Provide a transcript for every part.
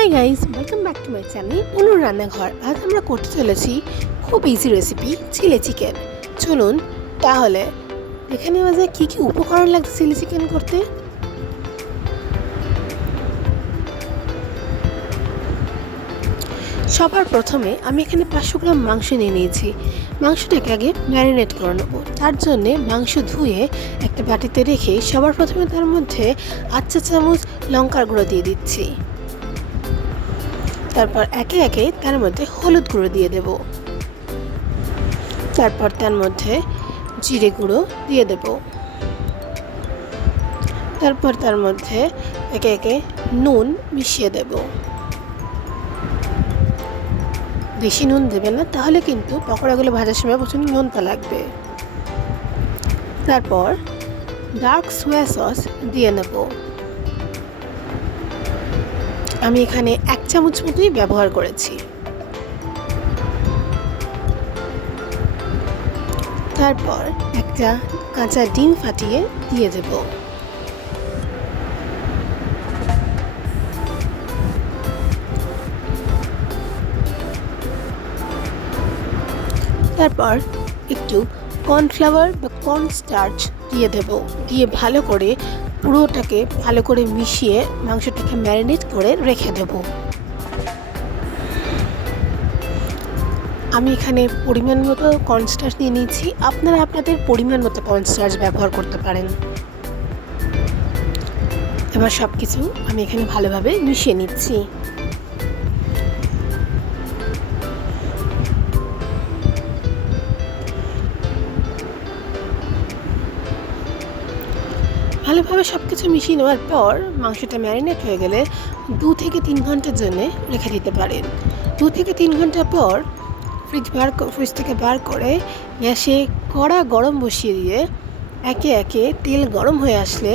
Hi guys, welcome back to my channel অনুর রান্নাঘর। আজ আমরা করতে চলেছি খুব ইজি রেসিপি চিলি চিকেন। চলুন তাহলে দেখে নেওয়া যায় কী কী উপকরণ লাগছে চিলি চিকেন করতে। সবার প্রথমে আমি এখানে 500 গ্রাম মাংস নিয়ে নিয়েছি। মাংসটাকে আগে ম্যারিনেট করে নেবো। তার জন্যে মাংস ধুয়ে একটা বাটিতে রেখে সবার প্রথমে তার মধ্যে 8 চা চামচ লঙ্কার গুঁড়ো দিয়ে দিচ্ছি। তারপর একে একে তার মধ্যে হলুদ গুঁড়ো দিয়ে দেব। তারপর তার মধ্যে জিরে গুঁড়ো দিয়ে দেব। তারপর তার মধ্যে একে একে নুন মিশিয়ে দেব। বেশি নুন দেবেন না, তাহলে কিন্তু পকোড়াগুলো ভাজার সময় প্রচুর নোনতা লাগবে। তারপর ডার্ক সোয়া সস দিয়ে নেব। আমি এখানে 1 চামচ মতোই ব্যবহার করেছি। তারপর একটা কাঁচা ডিম ফাটিয়ে দিয়ে দেব। তারপর একটু কর্নফ্লাওয়ার বা কর্নস্টার্চ দিয়ে দেব। দিয়ে ভালো করে পুরোটাকে ভালো করে মিশিয়ে মাংসটাকে ম্যারিনেট করে রেখে দেব। আমি এখানে পরিমাণ মতো কর্নস্টার্চ নিয়ে নিয়েছি। আপনারা আপনাদের পরিমাণ মতো কর্নস্টার্চ ব্যবহার করতে পারেন। এবার সব কিছু আমি এখানে ভালোভাবে মিশিয়ে নিচ্ছি। ভালোভাবে সব কিছু মিশিয়ে নেওয়ার পর মাংসটা ম্যারিনেট হয়ে গেলে 2 থেকে 3 ঘন্টার জন্য রেখে দিতে পারেন। 2 থেকে 3 ঘন্টা পর ফ্রিজ থেকে বার করে গ্যাসে কড়া গরম বসিয়ে দিয়ে একে একে তেল গরম হয়ে আসলে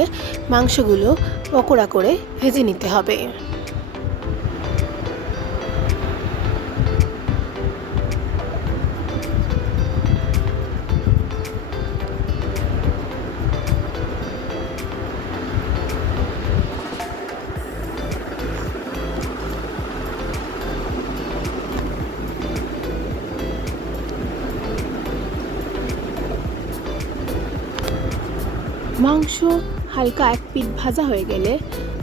মাংসগুলো পকোড়া করে ভেজে নিতে হবে। মাংস হালকা এক পিঠ ভাজা হয়ে গেলে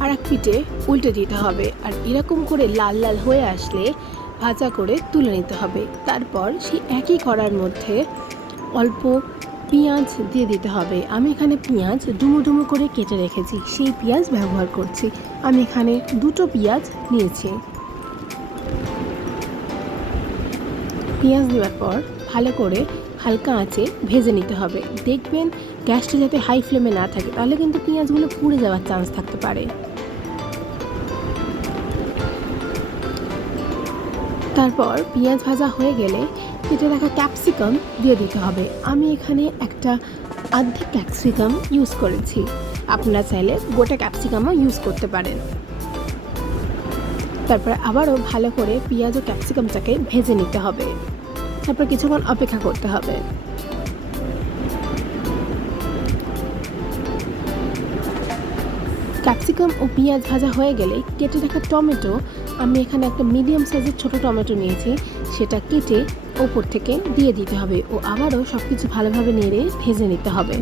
আর এক পিঠে উল্টে দিতে হবে। আর এরকম করে লাল লাল হয়ে আসলে ভাজা করে তুলে নিতে হবে। তারপর সেই একই কড়ার মধ্যে অল্প পেঁয়াজ দিয়ে দিতে হবে। আমি এখানে পেঁয়াজ ডুমো ডুমো করে কেটে রেখেছি, সেই পেঁয়াজ ব্যবহার করছি। আমি এখানে 2টো পেঁয়াজ নিয়েছি। পেঁয়াজ দেওয়ার পর ভালো করে হালকা আঁচে ভেজে নিতে হবে। দেখবেন গ্যাসটা যাতে হাই ফ্লেমে না থাকে, তাহলে কিন্তু পেঁয়াজগুলো পুড়ে যাওয়ার চান্স থাকতে পারে। তারপর পেঁয়াজ ভাজা হয়ে গেলে কেটে রাখা ক্যাপসিকাম দিয়ে দিতে হবে। আমি এখানে একটা অর্ধেক ক্যাপসিকাম ইউজ করেছি। আপনারা চাইলে গোটা ক্যাপসিকামও ইউজ করতে পারেন। তারপর আবারও ভালো করে পেঁয়াজ ও ক্যাপসিকামটাকে ভেজে নিতে হবে। তারপর কিছুক্ষণ অপেক্ষা করতে হবে। ক্যাপসিকাম ও পেঁয়াজ ভাজা হয়ে গেলে কেটে রাখা টমেটো, আমি এখানে একটা মিডিয়াম সাইজের ছোট টমেটো নিয়েছি, সেটা কেটে ওপর থেকে দিয়ে দিতে হবে ও আবারও সব কিছু ভালোভাবে নেড়ে ভেজে নিতে হবে।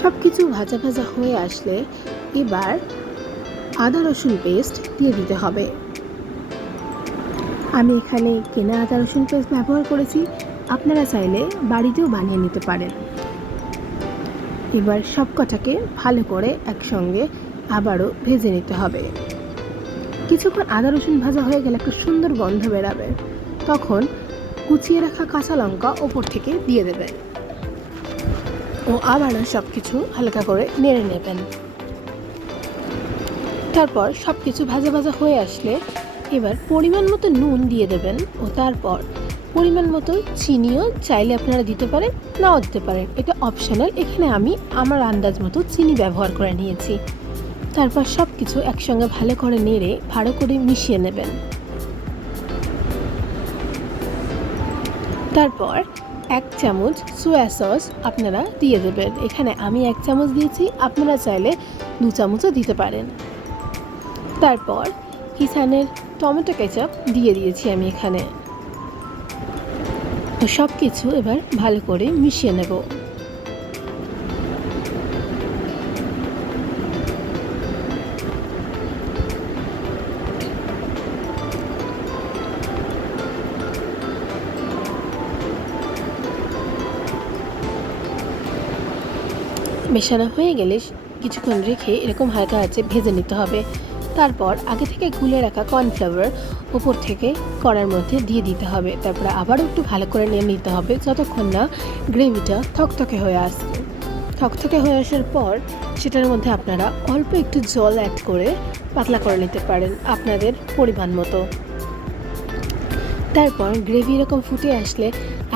সব কিছু ভাজা ভাজা হয়ে আসলে এবার আদা রসুন পেস্ট দিয়ে দিতে হবে। আমি এখানে কেনা আদা রসুন পেস্ট ব্যবহার করেছি, আপনারা চাইলে বাড়িতেও বানিয়ে নিতে পারেন। এবার সব কটাকে ভালো করে একসঙ্গে আবারও ভেজে নিতে হবে। কিছুক্ষণ আদা রসুন ভাজা হয়ে গেলে একটা সুন্দর গন্ধ বেরাবে, তখন কুচিয়ে রাখা কাঁচা লঙ্কা ওপর থেকে দিয়ে দেবেন ও আবারও সব কিছু হালকা করে নেড়ে নেবেন। তারপর সব কিছু ভাজা ভাজা হয়ে আসলে এবার পরিমাণ মতো নুন দিয়ে দেবেন ও তারপর পরিমাণ মতো চিনিও চাইলে আপনারা দিতে পারেন, নাও দিতে পারেন, এটা অপশনাল। এখানে আমি আমার আন্দাজ মতো চিনি ব্যবহার করে নিয়েছি। তারপর সব কিছু একসঙ্গে ভালো করে নেড়ে ভালো করে মিশিয়ে নেবেন। তারপর 1 চামচ সোয়া সস আপনারা দিয়ে দেবেন। এখানে আমি 1 চামচ দিয়েছি, আপনারা চাইলে 2 চামচও দিতে পারেন। তারপর কিষানের টমেটো কেচাপ দিয়ে দিয়েছি আমি এখানে। তো সব কিছু এবার ভালো করে মিশিয়ে নেব। মেশানো হয়ে গেলে কিছুক্ষণ রেখে এরকম হালকা আঁচে ভেজে নিতে হবে। তারপর আগে থেকে গুলে রাখা কর্নফ্লাওয়ার উপর থেকে কড়ার মধ্যে দিয়ে দিতে হবে। তারপর আবারও একটু ভালো করে নিয়ে নিতে হবে যতক্ষণ না গ্রেভিটা থকথকে হয়ে আসবে। থকথকে হয়ে আসার পর সেটার মধ্যে আপনারা অল্প একটু জল অ্যাড করে পাতলা করে নিতে পারেন আপনাদের পরিমাণ মতো। তারপর গ্রেভি এরকম ফুটে আসলে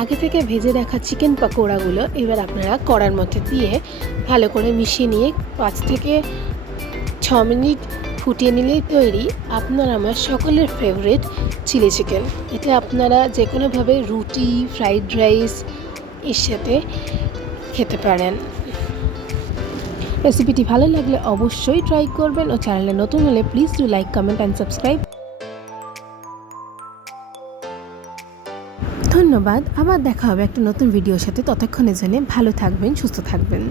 আগে থেকে ভেজে রাখা চিকেন পকোড়াগুলো এবার আপনারা কড়ার মধ্যে দিয়ে ভালো করে মিশিয়ে নিয়ে 5 থেকে 6 মিনিট ফুটিয়ে নিলেই তৈরি আপনার আমার সকলের ফেভারিট চিলি চিকেন। এটা আপনারা যে কোনোভাবে রুটি, ফ্রাইড রাইস এর সাথে খেতে পারেন। রেসিপিটি ভালো লাগলে অবশ্যই ট্রাই করবেন ও চ্যানেলে নতুন হলে please do like, comment and subscribe. ধন্যবাদ। আবার দেখা হবে একটা নতুন ভিডিওর সাথে। ততক্ষণের জন্য ভালো থাকবেন, সুস্থ থাকবেন।